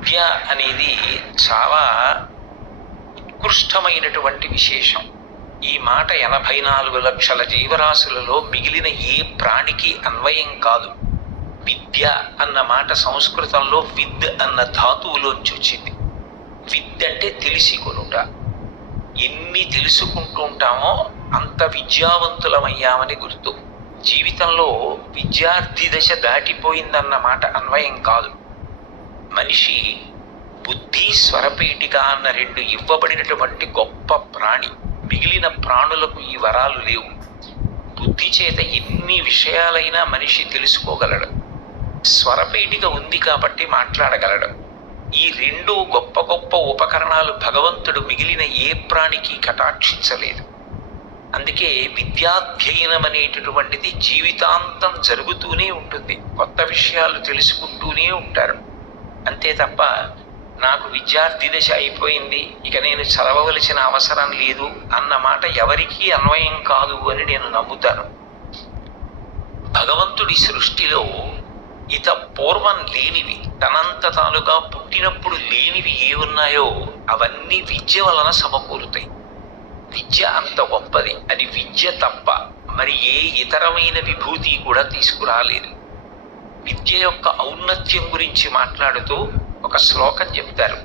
విద్య అనేది చాలా ఉత్కృష్టమైనటువంటి విశేషం. ఈ మాట ఎనభై నాలుగు లక్షల జీవరాశులలో మిగిలిన ఏ ప్రాణికి అన్వయం కాదు. విద్య అన్న మాట సంస్కృతంలో విద్ అన్న ధాతువులోంచి వచ్చింది. విద్ అంటే తెలిసి కొనుట. ఎన్ని తెలుసుకుంటూ ఉంటామో అంత విద్యావంతులమయ్యామని గుర్తు. జీవితంలో విద్యార్థి దశ దాటిపోయిందన్న మాట అన్వయం కాదు. మనిషి బుద్ధి స్వరపేటిక అన్న రెండు ఇవ్వబడినటువంటి గొప్ప ప్రాణి మిగిలిన ప్రాణులకు ఈ వరాలు లేవు. బుద్ధి చేత ఎన్ని విషయాలైనా మనిషి తెలుసుకోగలడు. స్వరపేటిక ఉంది కాబట్టి మాట్లాడగలడు. ఈ రెండు గొప్ప గొప్ప ఉపకరణాలు భగవంతుడు మిగిలిన ఏ ప్రాణికి కటాక్షించలేదు. అందుకే విద్యాధ్యయనం అనేటటువంటిది జీవితాంతం జరుగుతూనే ఉంటుంది. కొత్త విషయాలు తెలుసుకుంటూనే ఉంటారు. అంతే తప్ప నాకు విద్యార్థి దశ అయిపోయింది. ఇక నేను చదవవలసిన అవసరం లేదు అన్న మాట ఎవరికీ అన్వయం కాదు అని నేను నమ్ముతాను. భగవంతుడి సృష్టిలో ఇత పూర్వం లేనివి తనంత తానుగా పుట్టినప్పుడు లేనివి ఏ ఉన్నాయో అవన్నీ విద్య వలన సమకూరుతాయి. విద్య అంత గొప్పది. అది విద్య తప్ప మరి ఏ ఇతరమైన విభూతి కూడా తీసుకురాలేదు. విద్య యొక్క ఔన్నత్యం గురించి మాట్లాడుతూ ఒక శ్లోకం చెప్తారు.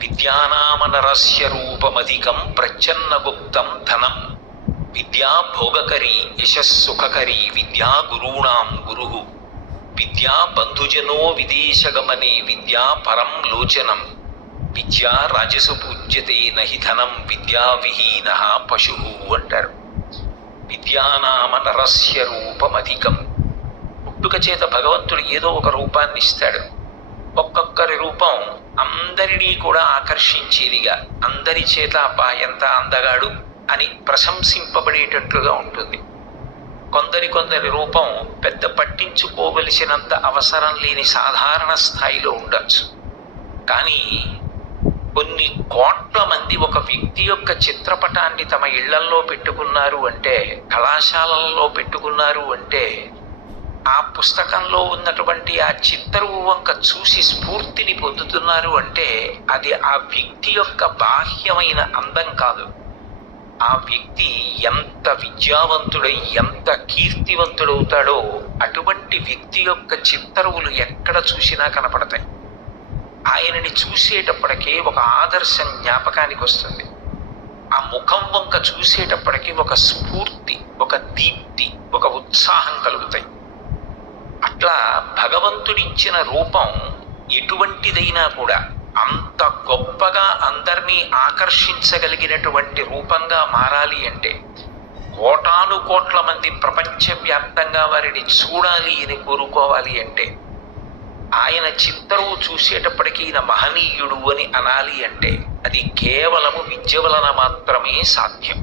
విద్యానామనరస్య రూపమధికం ప్రచ్ఛన్న గుప్తం ధనం. విద్యా భోగకరీ యశస్సుఖకరీ విద్యా గురూణాం గురు. విద్యా బంధుజనో విదేశగమనే విద్యా పరం లోచనం. విద్యా రాజసు పూజ్యతే నహి ధనం విద్యా విహీన పశు అంటారు. విద్యానామ నరస్య రూపమధికం. పుట్టుక చేత భగవంతుడు ఏదో ఒక రూపాన్ని ఇస్తాడు. ఒక్కొక్కరి రూపం అందరినీ కూడా ఆకర్షించేదిగా అందరి చేత అబ్బా ఎంత అందగాడు అని ప్రశంసింపబడేటట్లుగా ఉంటుంది. కొందరి కొందరి రూపం పెద్ద పట్టించుకోవలసినంత అవసరం లేని సాధారణ స్థాయిలో ఉండొచ్చు. కానీ కొన్ని కోట్ల మంది ఒక వ్యక్తి యొక్క చిత్రపటాన్ని తమ ఇళ్ళల్లో పెట్టుకున్నారు అంటే కళాశాలల్లో పెట్టుకున్నారు అంటే ఆ పుస్తకంలో ఉన్నటువంటి ఆ చిత్తరువు వంక చూసి స్ఫూర్తిని పొందుతున్నారు అంటే అది ఆ వ్యక్తి యొక్క బాహ్యమైన అందం కాదు. ఆ వ్యక్తి ఎంత విద్యావంతుడై ఎంత కీర్తివంతుడవుతాడో అటువంటి వ్యక్తి యొక్క చిత్తరువులు ఎక్కడ చూసినా కనపడతాయి. ఆయనని చూసేటప్పటికే ఒక ఆదర్శం జ్ఞాపకానికి వస్తుంది. ఆ ముఖం వంక చూసేటప్పటికీ ఒక స్ఫూర్తి ఒక దీప్తి ఒక ఉత్సాహం కలుగుతాయి. అట్లా భగవంతుడిచ్చిన రూపం ఎటువంటిదైనా కూడా అంత గొప్పగా అందరినీ ఆకర్షించగలిగినటువంటి రూపంగా మారాలి అంటే కోటాను కోట్ల మంది ప్రపంచవ్యాప్తంగా వారిని చూడాలి అని కోరుకోవాలి అంటే ఆయన చిత్తరువు చూసేటప్పటికీ ఈయన మహనీయుడు అని అనాలి అంటే అది కేవలము విద్య వలన మాత్రమే సాధ్యం.